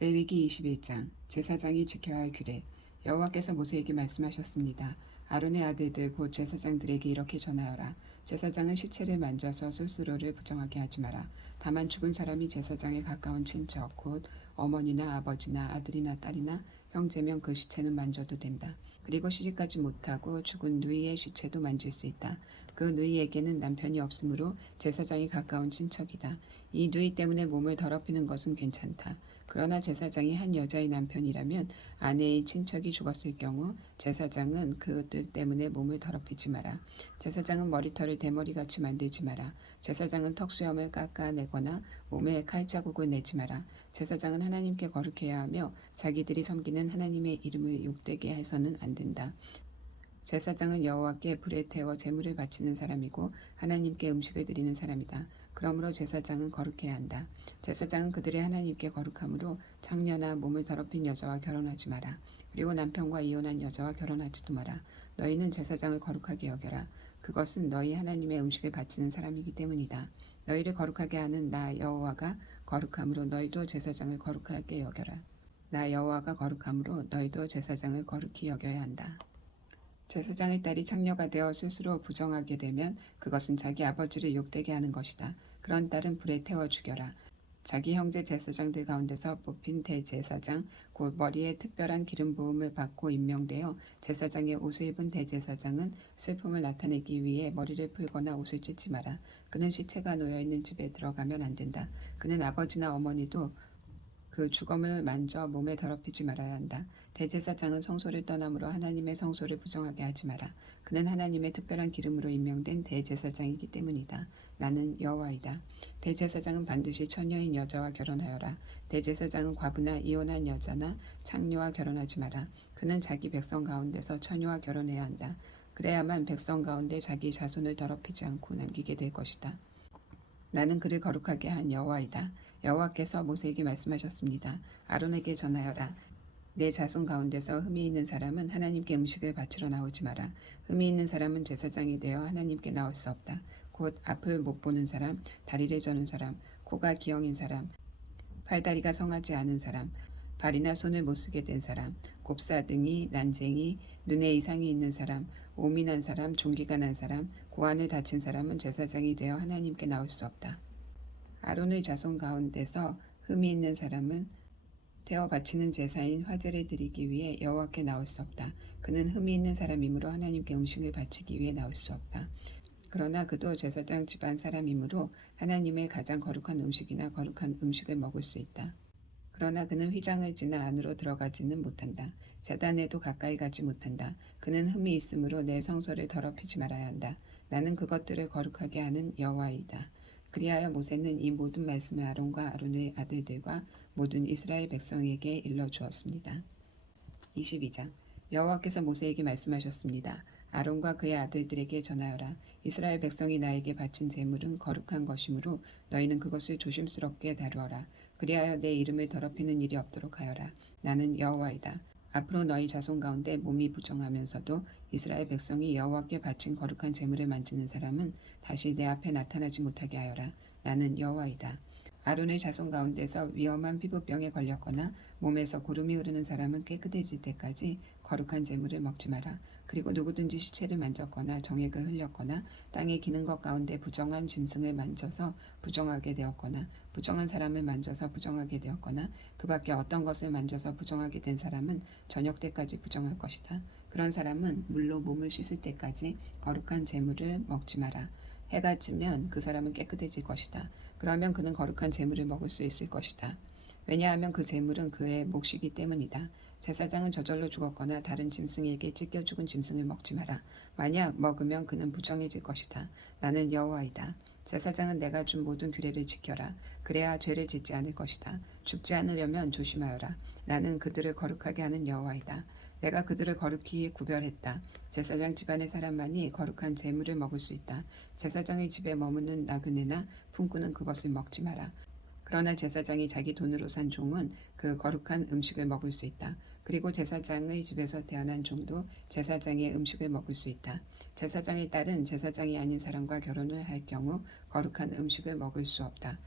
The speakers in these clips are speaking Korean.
레위기 21장 제사장이 지켜야 할 규례 여호와께서 모세에게 말씀하셨습니다. 아론의 아들들 곧 제사장들에게 이렇게 전하여라. 제사장은 시체를 만져서 스스로를 부정하게 하지 마라. 다만 죽은 사람이 제사장에 가까운 친척 곧 어머니나 아버지나 아들이나 딸이나 형제면 그 시체는 만져도 된다. 그리고 시집가지 못하고 죽은 누이의 시체도 만질 수 있다. 그 누이에게는 남편이 없으므로 제사장이 가까운 친척이다. 이 누이 때문에 몸을 더럽히는 것은 괜찮다. 그러나 제사장이 한 여자의 남편이라면 아내의 친척이 죽었을 경우 제사장은 그들 때문에 몸을 더럽히지 마라. 제사장은 머리털을 대머리같이 만들지 마라. 제사장은 턱수염을 깎아내거나 몸에 칼자국을 내지 마라. 제사장은 하나님께 거룩해야 하며 자기들이 섬기는 하나님의 이름을 욕되게 해서는 안 된다. 제사장은 여호와께 불에 태워 제물을 바치는 사람이고 하나님께 음식을 드리는 사람이다. 그러므로 제사장은 거룩해야 한다. 제사장은 그들의 하나님께 거룩함으로 장녀나 몸을 더럽힌 여자와 결혼하지 마라. 그리고 남편과 이혼한 여자와 결혼하지도 마라. 너희는 제사장을 거룩하게 여겨라. 그것은 너희 하나님의 음식을 바치는 사람이기 때문이다. 너희를 거룩하게 하는 나 여호와가 거룩함으로 너희도 제사장을 거룩하게 여겨라. 나 여호와가 거룩함으로 너희도 제사장을 거룩히 여겨야 한다. 제사장의 딸이 창녀가 되어 스스로 부정하게 되면 그것은 자기 아버지를 욕되게 하는 것이다. 그런 딸은 불에 태워 죽여라. 자기 형제 제사장들 가운데서 뽑힌 대제사장 곧 머리에 특별한 기름 부음을 받고 임명되어 제사장의 옷을 입은 대제사장은 슬픔을 나타내기 위해 머리를 풀거나 옷을 찢지 마라. 그는 시체가 놓여 있는 집에 들어가면 안 된다. 그는 아버지나 어머니도 그 주검을 만져 몸에 더럽히지 말아야 한다. 대제사장은 성소를 떠남으로 하나님의 성소를 부정하게 하지 마라. 그는 하나님의 특별한 기름으로 임명된 대제사장이기 때문이다. 나는 여호와이다. 대제사장은 반드시 처녀인 여자와 결혼하여라. 대제사장은 과부나 이혼한 여자나 창녀와 결혼하지 마라. 그는 자기 백성 가운데서 처녀와 결혼해야 한다. 그래야만 백성 가운데 자기 자손을 더럽히지 않고 남기게 될 것이다. 나는 그를 거룩하게 한 여호와이다. 여호와께서 모세에게 말씀하셨습니다. 아론에게 전하여라. 내 자손 가운데서 흠이 있는 사람은 하나님께 음식을 바치러 나오지 마라. 흠이 있는 사람은 제사장이 되어 하나님께 나올 수 없다. 곧 앞을 못 보는 사람, 다리를 저는 사람, 코가 기형인 사람, 팔다리가 성하지 않은 사람, 발이나 손을 못 쓰게 된 사람, 곱사등이, 난쟁이, 눈에 이상이 있는 사람, 오민한 사람, 종기가 난 사람, 고안을 다친 사람은 제사장이 되어 하나님께 나올 수 없다. 아론의 자손 가운데서 흠이 있는 사람은 태워 바치는 제사인 화제를 드리기 위해 여호와께 나올 수 없다. 그는 흠이 있는 사람이므로 하나님께 음식을 바치기 위해 나올 수 없다. 그러나 그도 제사장 집안 사람이므로 하나님의 가장 거룩한 음식이나 거룩한 음식을 먹을 수 있다. 그러나 그는 휘장을 지나 안으로 들어가지는 못한다. 재단에도 가까이 가지 못한다. 그는 흠이 있으므로 내 성소를 더럽히지 말아야 한다. 나는 그것들을 거룩하게 하는 여호와이다. 그리하여 모세는 이 모든 말씀을 아론과 아론의 아들들과 모든 이스라엘 백성에게 일러 주었습니다. 22장 여호와께서 모세에게 말씀하셨습니다. 아론과 그의 아들들에게 전하여라. 이스라엘 백성이 나에게 바친 제물은 거룩한 것이므로 너희는 그것을 조심스럽게 다루어라. 그리하여 내 이름을 더럽히는 일이 없도록 하여라. 나는 여호와이다. 앞으로 너희 자손 가운데 몸이 부정하면서도 이스라엘 백성이 여호와께 바친 거룩한 제물을 만지는 사람은 다시 내 앞에 나타나지 못하게 하여라. 나는 여호와이다. 아론의 자손 가운데서 위험한 피부병에 걸렸거나 몸에서 고름이 흐르는 사람은 깨끗해질 때까지 거룩한 제물을 먹지 마라. 그리고 누구든지 시체를 만졌거나 정액을 흘렸거나 땅에 기는 것 가운데 부정한 짐승을 만져서 부정하게 되었거나 부정한 사람을 만져서 부정하게 되었거나 그 밖에 어떤 것을 만져서 부정하게 된 사람은 저녁 때까지 부정할 것이다. 그런 사람은 물로 몸을 씻을 때까지 거룩한 제물을 먹지 마라. 해가 지면 그 사람은 깨끗해질 것이다. 그러면 그는 거룩한 제물을 먹을 수 있을 것이다. 왜냐하면 그 제물은 그의 몫이기 때문이다. 제사장은 저절로 죽었거나 다른 짐승에게 찢겨 죽은 짐승을 먹지 마라. 만약 먹으면 그는 부정해질 것이다. 나는 여호와이다. 제사장은 내가 준 모든 규례를 지켜라. 그래야 죄를 짓지 않을 것이다. 죽지 않으려면 조심하여라. 나는 그들을 거룩하게 하는 여호와이다. 내가 그들을 거룩히 구별했다. 제사장 집안의 사람만이 거룩한 재물을 먹을 수 있다. 제사장의 집에 머무는 나그네나 품꾼은 그것을 먹지 마라. 그러나 제사장이 자기 돈으로 산 종은 그 거룩한 음식을 먹을 수 있다. 그리고 제사장의 집에서 태어난 종도 제사장의 음식을 먹을 수 있다. 제사장의 딸은 제사장이 아닌 사람과 결혼을 할 경우 거룩한 음식을 먹을 수 없다.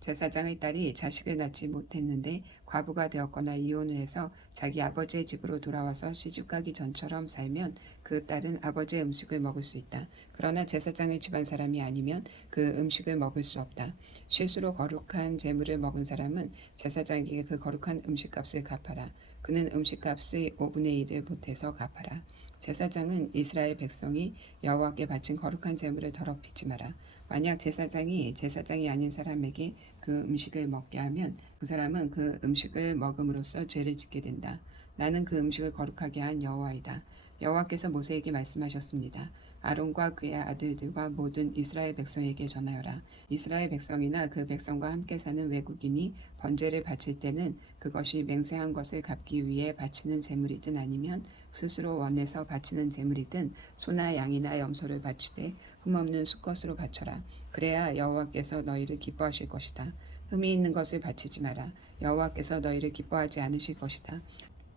제사장의 딸이 자식을 낳지 못했는데 과부가 되었거나 이혼을 해서 자기 아버지의 집으로 돌아와서 시집가기 전처럼 살면 그 딸은 아버지의 음식을 먹을 수 있다. 그러나 제사장의 집안 사람이 아니면 그 음식을 먹을 수 없다. 실수로 거룩한 재물을 먹은 사람은 제사장에게 그 거룩한 음식값을 갚아라. 그는 음식값의 5분의 1을 보태서 갚아라. 제사장은 이스라엘 백성이 여호와께 바친 거룩한 재물을 더럽히지 마라. 만약 제사장이 제사장이 아닌 사람에게 그 음식을 먹게 하면 그 사람은 그 음식을 먹음으로써 죄를 짓게 된다. 나는 그 음식을 거룩하게 한 여호와이다. 여호와께서 모세에게 말씀하셨습니다. 아론과 그의 아들들과 모든 이스라엘 백성에게 전하여라. 이스라엘 백성이나 그 백성과 함께 사는 외국인이 번제를 바칠 때는 그것이 맹세한 것을 갚기 위해 바치는 제물이든 아니면 스스로 원해서 바치는 제물이든 소나 양이나 염소를 바치되 흠없는 수컷으로 바쳐라. 그래야 여호와께서 너희를 기뻐하실 것이다. 흠이 있는 것을 바치지 마라. 여호와께서 너희를 기뻐하지 않으실 것이다.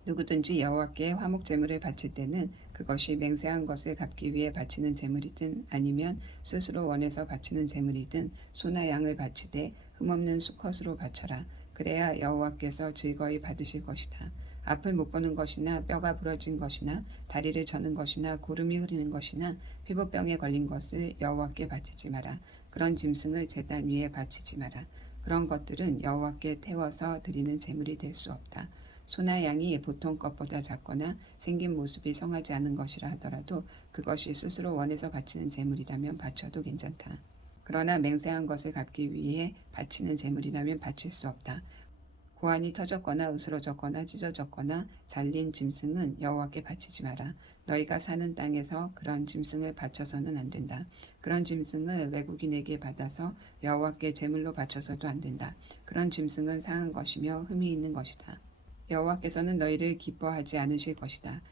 누구든지 여호와께 화목 제물을 바칠 때는 그것이 맹세한 것을 갚기 위해 바치는 제물이든 아니면 스스로 원해서 바치는 제물이든 소나 양을 바치되 흠없는 수컷으로 바쳐라. 그래야 여호와께서 즐거이 받으실 것이다. 앞을 못 보는 것이나 뼈가 부러진 것이나 다리를 저는 것이나 고름이 흐리는 것이나 피부병에 걸린 것을 여호와께 바치지 마라. 그런 짐승을 제단 위에 바치지 마라. 그런 것들은 여호와께 태워서 드리는 제물이 될 수 없다. 소나 양이 보통 것보다 작거나 생긴 모습이 성하지 않은 것이라 하더라도 그것이 스스로 원해서 바치는 제물이라면 바쳐도 괜찮다. 그러나 맹세한 것을 갚기 위해 바치는 제물이라면 바칠 수 없다. 고환이 터졌거나 으스러졌거나 찢어졌거나 잘린 짐승은 여호와께 바치지 마라. 너희가 사는 땅에서 그런 짐승을 바쳐서는 안 된다. 그런 짐승을 외국인에게 받아서 여호와께 제물로 바쳐서도 안 된다. 그런 짐승은 상한 것이며 흠이 있는 것이다. 여호와께서는 너희를 기뻐하지 않으실 것이다.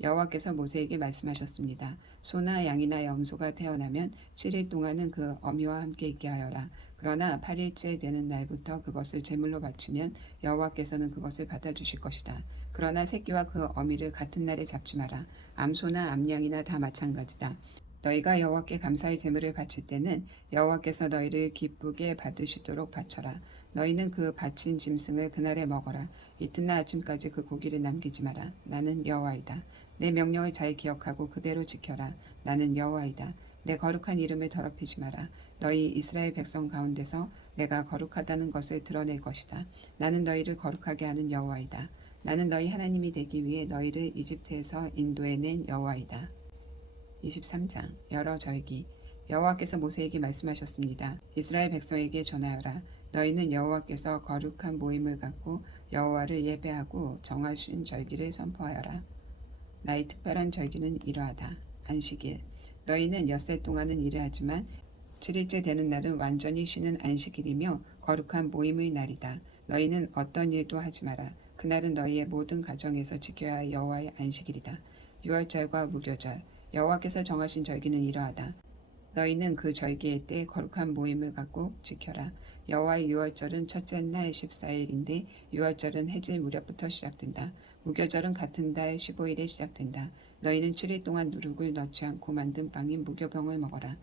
여호와께서 모세에게 말씀하셨습니다. 소나 양이나 염소가 태어나면 7일 동안은 그 어미와 함께 있게 하여라. 그러나 8일째 되는 날부터 그것을 제물로 바치면 여호와께서는 그것을 받아주실 것이다. 그러나 새끼와 그 어미를 같은 날에 잡지 마라. 암소나 암양이나 다 마찬가지다. 너희가 여호와께 감사의 제물을 바칠 때는 여호와께서 너희를 기쁘게 받으시도록 바쳐라. 너희는 그 바친 짐승을 그날에 먹어라. 이튿날 아침까지 그 고기를 남기지 마라. 나는 여호와이다. 내 명령을 잘 기억하고 그대로 지켜라. 나는 여호와이다. 내 거룩한 이름을 더럽히지 마라. 너희 이스라엘 백성 가운데서 내가 거룩하다는 것을 드러낼 것이다. 나는 너희를 거룩하게 하는 여호와이다. 나는 너희 하나님이 되기 위해 너희를 이집트에서 인도해낸 여호와이다. 23장 여러 절기 여호와께서 모세에게 말씀하셨습니다. 이스라엘 백성에게 전하여라. 너희는 여호와께서 거룩한 모임을 갖고 여호와를 예배하고 정하신 절기를 선포하여라. 나의 특별한 절기는 이러하다. 안식일. 너희는 엿새 동안은 일을 하지만 7일째 되는 날은 완전히 쉬는 안식일이며 거룩한 모임의 날이다. 너희는 어떤 일도 하지 마라. 그날은 너희의 모든 가정에서 지켜야 할 여호와의 안식일이다. 유월절과 무교절. 여호와께서 정하신 절기는 이러하다. 너희는 그 절기의 때 거룩한 모임을 갖고 지켜라. 여호와의 유월절은 첫째 날 14일인데 유월절은 해질 무렵부터 시작된다. 무교절은 같은 달 15일에 시작된다. 너희는 7일 동안 누룩을 넣지 않고 만든 빵인 무교병을 먹어라.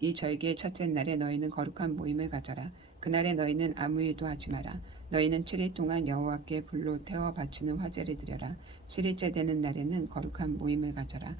이 절기의 첫째 날에 너희는 거룩한 모임을 가져라. 그날에 너희는 아무 일도 하지 마라. 너희는 7일 동안 여호와께 불로 태워 바치는 화제를 드려라. 7일째 되는 날에는 거룩한 모임을 가져라.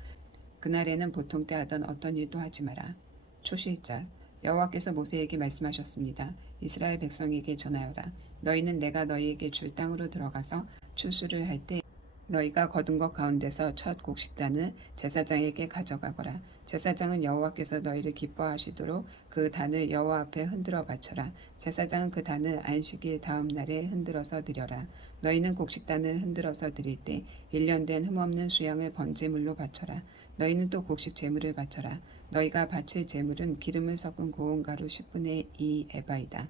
그날에는 보통 때 하던 어떤 일도 하지 마라. 초실자 여호와께서 모세에게 말씀하셨습니다. 이스라엘 백성에게 전하여라. 너희는 내가 너희에게 줄 땅으로 들어가서 추수를 할 때 너희가 거둔 것 가운데서 첫 곡식단을 제사장에게 가져가거라. 제사장은 여호와께서 너희를 기뻐하시도록 그 단을 여호와 앞에 흔들어 바쳐라. 제사장은 그 단을 안식일 다음 날에 흔들어서 드려라. 너희는 곡식단을 흔들어서 드릴 때 1년 된 흠없는 수양을 번제물로 바쳐라. 너희는 또 곡식 제물을 바쳐라. 너희가 바칠 제물은 기름을 섞은 고운 가루 10분의 2 에바이다.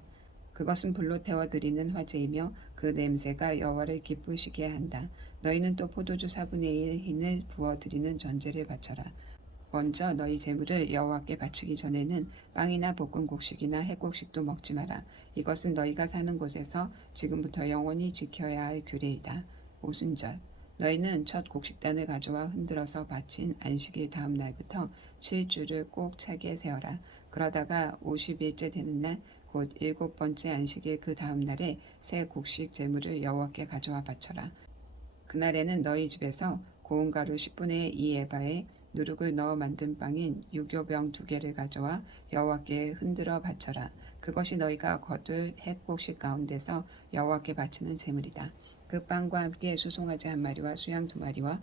그것은 불로 태워 드리는 화제이며 그 냄새가 여호와를 기쁘시게 한다. 너희는 또 포도주 4분의 1 흰을 부어 드리는 전제를 바쳐라. 먼저 너희 제물을 여호와께 바치기 전에는 빵이나 볶은 곡식이나 해곡식도 먹지 마라. 이것은 너희가 사는 곳에서 지금부터 영원히 지켜야 할 규례이다. 오순절 너희는 첫 곡식단을 가져와 흔들어서 바친 안식일 다음 날부터 7주를 꼭 차게 세어라. 그러다가 50일째 되는 날 곧 일곱 번째 안식일 그 다음 날에 새 곡식 제물을 여호와께 가져와 바쳐라. 그날에는 너희 집에서 고운 가루 10분의 2 에바에 누룩을 넣어 만든 빵인 유교병 두 개를 가져와 여호와께 흔들어 바쳐라. 그것이 너희가 거둘 햇곡식 가운데서 여호와께 바치는 제물이다. 그 빵과 함께 수송아지 한 마리와 수양 두 마리와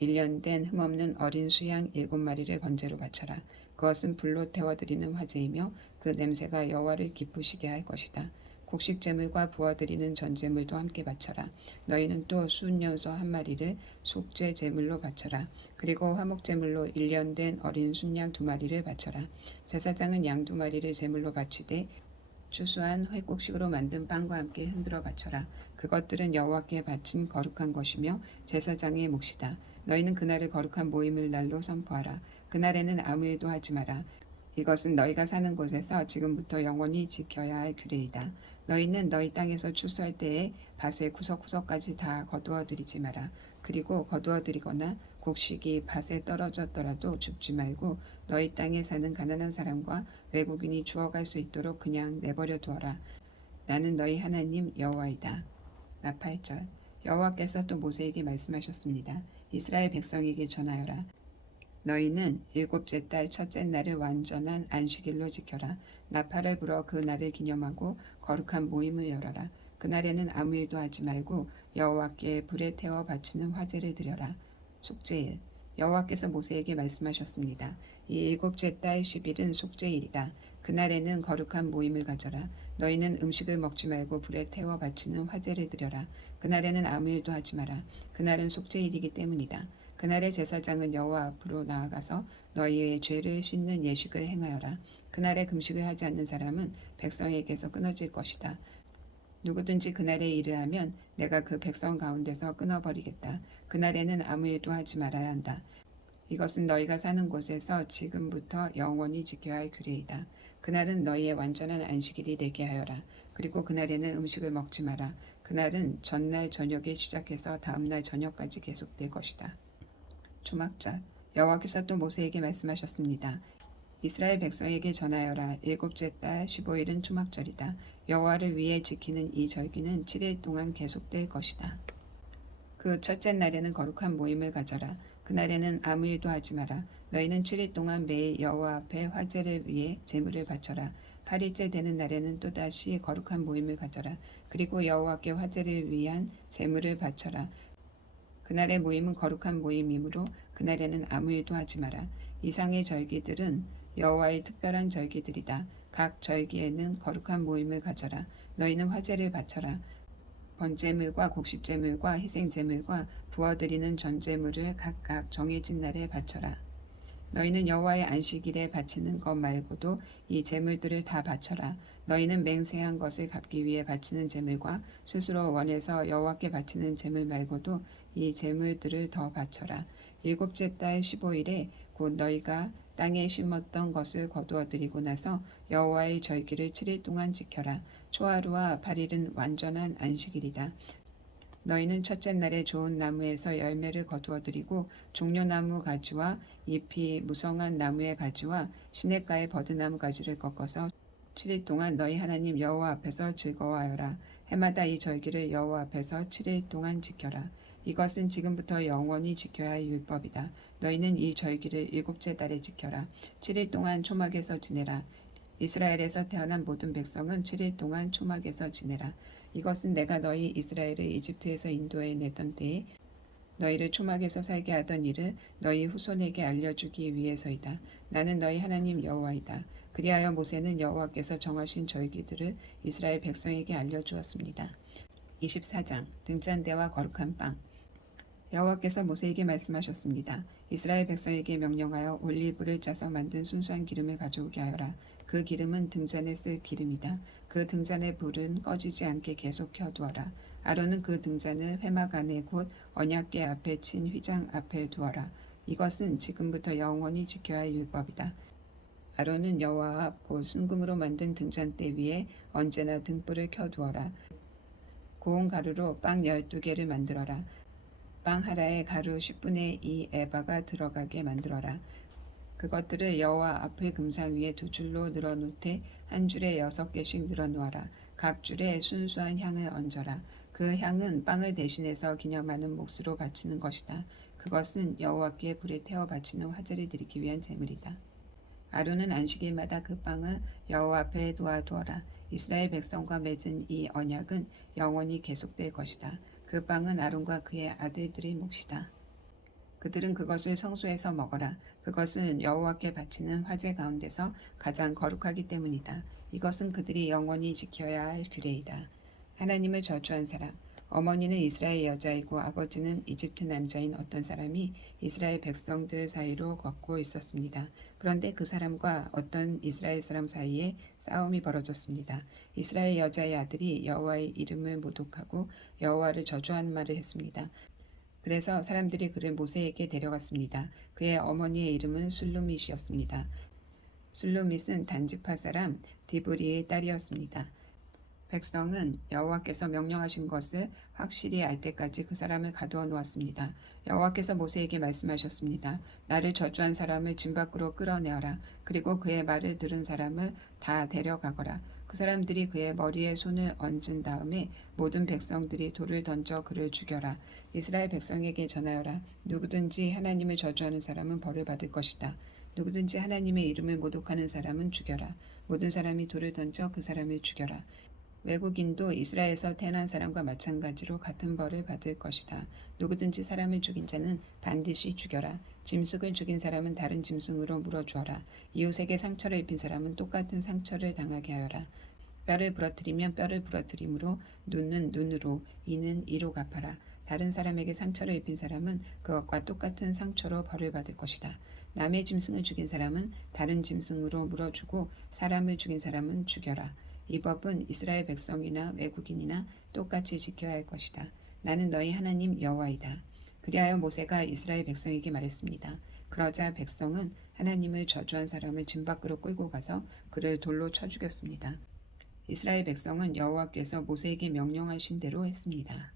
1년 된 흠없는 어린 수양 일곱 마리를 번제로 바쳐라. 그것은 불로 태워드리는 화제이며 그 냄새가 여호와를 기쁘시게 할 것이다. 곡식 제물과 부어드리는 전제물도 함께 바쳐라. 너희는 또 순녀소 한 마리를 속죄 제물로 바쳐라. 그리고 화목 제물로 1년 된 어린 순양 두 마리를 바쳐라. 제사장은 양 두 마리를 제물로 바치되 추수한 회곡식으로 만든 빵과 함께 흔들어 바쳐라. 그것들은 여호와께 바친 거룩한 것이며 제사장의 몫이다. 너희는 그날을 거룩한 모임을 날로 선포하라. 그날에는 아무 일도 하지 마라. 이것은 너희가 사는 곳에서 지금부터 영원히 지켜야 할 규례이다. 너희는 너희 땅에서 추수할 때에 밭의 구석구석까지 다 거두어 들이지 마라. 그리고 거두어 들이거나 곡식이 밭에 떨어졌더라도 줍지 말고 너희 땅에 사는 가난한 사람과 외국인이 주워갈 수 있도록 그냥 내버려 두어라. 나는 너희 하나님 여호와이다. 나 8절 여호와께서 또 모세에게 말씀하셨습니다. 이스라엘 백성에게 전하여라. 너희는 일곱째 달 첫째 날을 완전한 안식일로 지켜라. 나팔을 불어 그 날을 기념하고 거룩한 모임을 열어라. 그날에는 아무 일도 하지 말고 여호와께 불에 태워 바치는 화제를 드려라. 속죄일 여호와께서 모세에게 말씀하셨습니다. 이 일곱째 달 10일은 속죄일이다. 그날에는 거룩한 모임을 가져라. 너희는 음식을 먹지 말고 불에 태워 바치는 화제를 드려라. 그날에는 아무 일도 하지 마라. 그날은 속죄일이기 때문이다. 그날의 제사장은 여호와 앞으로 나아가서 너희의 죄를 씻는 예식을 행하여라. 그날에 금식을 하지 않는 사람은 백성에게서 끊어질 것이다. 누구든지 그날에 일을 하면 내가 그 백성 가운데서 끊어버리겠다. 그날에는 아무 일도 하지 말아야 한다. 이것은 너희가 사는 곳에서 지금부터 영원히 지켜야 할 규례이다. 그날은 너희의 완전한 안식일이 되게 하여라. 그리고 그날에는 음식을 먹지 마라. 그날은 전날 저녁에 시작해서 다음날 저녁까지 계속될 것이다. 초막절 여호와께서 또 모세에게 말씀하셨습니다. 이스라엘 백성에게 전하여라. 일곱째 달 15일은 초막절이다. 여호와를 위해 지키는 이 절기는 7일 동안 계속될 것이다. 그 첫째 날에는 거룩한 모임을 가져라. 그날에는 아무 일도 하지 마라. 너희는 7일 동안 매일 여호와 앞에 화제를 위해 제물을 바쳐라. 8일째 되는 날에는 또다시 거룩한 모임을 가져라. 그리고 여호와께 화제를 위한 제물을 바쳐라. 그날의 모임은 거룩한 모임이므로 그날에는 아무 일도 하지 마라. 이상의 절기들은 여호와의 특별한 절기들이다. 각 절기에는 거룩한 모임을 가져라. 너희는 화제를 바쳐라. 번제물과 곡식제물과 희생제물과 부어드리는 전제물을 각각 정해진 날에 바쳐라. 너희는 여호와의 안식일에 바치는 것 말고도 이 제물들을 다 바쳐라. 너희는 맹세한 것을 갚기 위해 바치는 제물과 스스로 원해서 여호와께 바치는 제물 말고도 이 제물들을 더 바쳐라. 일곱째 달 15일에 곧 너희가 땅에 심었던 것을 거두어 드리고 나서 여호와의 절기를 7일 동안 지켜라. 초하루와 8일은 완전한 안식일이다. 너희는 첫째 날에 좋은 나무에서 열매를 거두어 드리고 종려나무 가지와 잎이 무성한 나무의 가지와 시냇가의 버드나무 가지를 꺾어서 7일 동안 너희 하나님 여호와 앞에서 즐거워하여라. 해마다 이 절기를 여호와 앞에서 7일 동안 지켜라. 이것은 지금부터 영원히 지켜야 할 율법이다. 너희는 이 절기를 일곱째 달에 지켜라. 7일 동안 초막에서 지내라. 이스라엘에서 태어난 모든 백성은 7일 동안 초막에서 지내라. 이것은 내가 너희 이스라엘을 이집트에서 인도해 냈던 때에 너희를 초막에서 살게 하던 일을 너희 후손에게 알려주기 위해서이다. 나는 너희 하나님 여호와이다. 그리하여 모세는 여호와께서 정하신 절기들을 이스라엘 백성에게 알려주었습니다. 24장 등잔대와 거룩한 빵 여호와께서 모세에게 말씀하셨습니다. 이스라엘 백성에게 명령하여 올리브를 짜서 만든 순수한 기름을 가져오게 하여라. 그 기름은 등잔에 쓸 기름이다. 그 등잔의 불은 꺼지지 않게 계속 켜두어라. 아론은 그 등잔을 회막 안에 곧 언약궤 앞에 친 휘장 앞에 두어라. 이것은 지금부터 영원히 지켜야 할 율법이다. 아론은 여호와 앞 곧 순금으로 만든 등잔대 위에 언제나 등불을 켜두어라. 고운 가루로 빵 12개를 만들어라. 빵 하나에 가루 10분의 2 에바가 들어가게 만들어라. 그것들을 여호와 앞의 금상 위에 두 줄로 늘어놓되 한 줄에 여섯 개씩 늘어 놓아라. 각 줄에 순수한 향을 얹어라. 그 향은 빵을 대신해서 기념하는 몫으로 바치는 것이다. 그것은 여호와께 불에 태워 바치는 화제를 드리기 위한 제물이다. 아론은 안식일마다 그 빵을 여호와 앞에 놓아두어라. 이스라엘 백성과 맺은 이 언약은 영원히 계속될 것이다. 그 빵은 아론과 그의 아들들의 몫이다. 그들은 그것을 성소에서 먹어라. 그것은 여호와께 바치는 화제 가운데서 가장 거룩하기 때문이다. 이것은 그들이 영원히 지켜야 할 규례이다. 하나님을 저주한 사람. 어머니는 이스라엘 여자이고 아버지는 이집트 남자인 어떤 사람이 이스라엘 백성들 사이로 걷고 있었습니다. 그런데 그 사람과 어떤 이스라엘 사람 사이에 싸움이 벌어졌습니다. 이스라엘 여자의 아들이 여호와의 이름을 모독하고 여호와를 저주한 말을 했습니다. 그래서 사람들이 그를 모세에게 데려갔습니다. 그의 어머니의 이름은 술루밋이었습니다. 술루밋은 단지파 사람 디브리의 딸이었습니다. 백성은 여호와께서 명령하신 것을 확실히 알 때까지 그 사람을 가두어 놓았습니다. 여호와께서 모세에게 말씀하셨습니다. 나를 저주한 사람을 진 밖으로 끌어내어라. 그리고 그의 말을 들은 사람을 다 데려가거라. 그 사람들이 그의 머리에 손을 얹은 다음에 모든 백성들이 돌을 던져 그를 죽여라. 이스라엘 백성에게 전하여라. 누구든지 하나님을 저주하는 사람은 벌을 받을 것이다. 누구든지 하나님의 이름을 모독하는 사람은 죽여라. 모든 사람이 돌을 던져 그 사람을 죽여라. 외국인도 이스라엘에서 태어난 사람과 마찬가지로 같은 벌을 받을 것이다. 누구든지 사람을 죽인 자는 반드시 죽여라. 짐승을 죽인 사람은 다른 짐승으로 물어주어라. 이웃에게 상처를 입힌 사람은 똑같은 상처를 당하게 하여라. 뼈를 부러뜨리면 뼈를 부러뜨림으로 눈은 눈으로 이는 이로 갚아라. 다른 사람에게 상처를 입힌 사람은 그것과 똑같은 상처로 벌을 받을 것이다. 남의 짐승을 죽인 사람은 다른 짐승으로 물어주고 사람을 죽인 사람은 죽여라. 이 법은 이스라엘 백성이나 외국인이나 똑같이 지켜야 할 것이다. 나는 너희 하나님 여호와이다. 그리하여 모세가 이스라엘 백성에게 말했습니다. 그러자 백성은 하나님을 저주한 사람을 진 밖으로 끌고 가서 그를 돌로 쳐 죽였습니다. 이스라엘 백성은 여호와께서 모세에게 명령하신 대로 했습니다.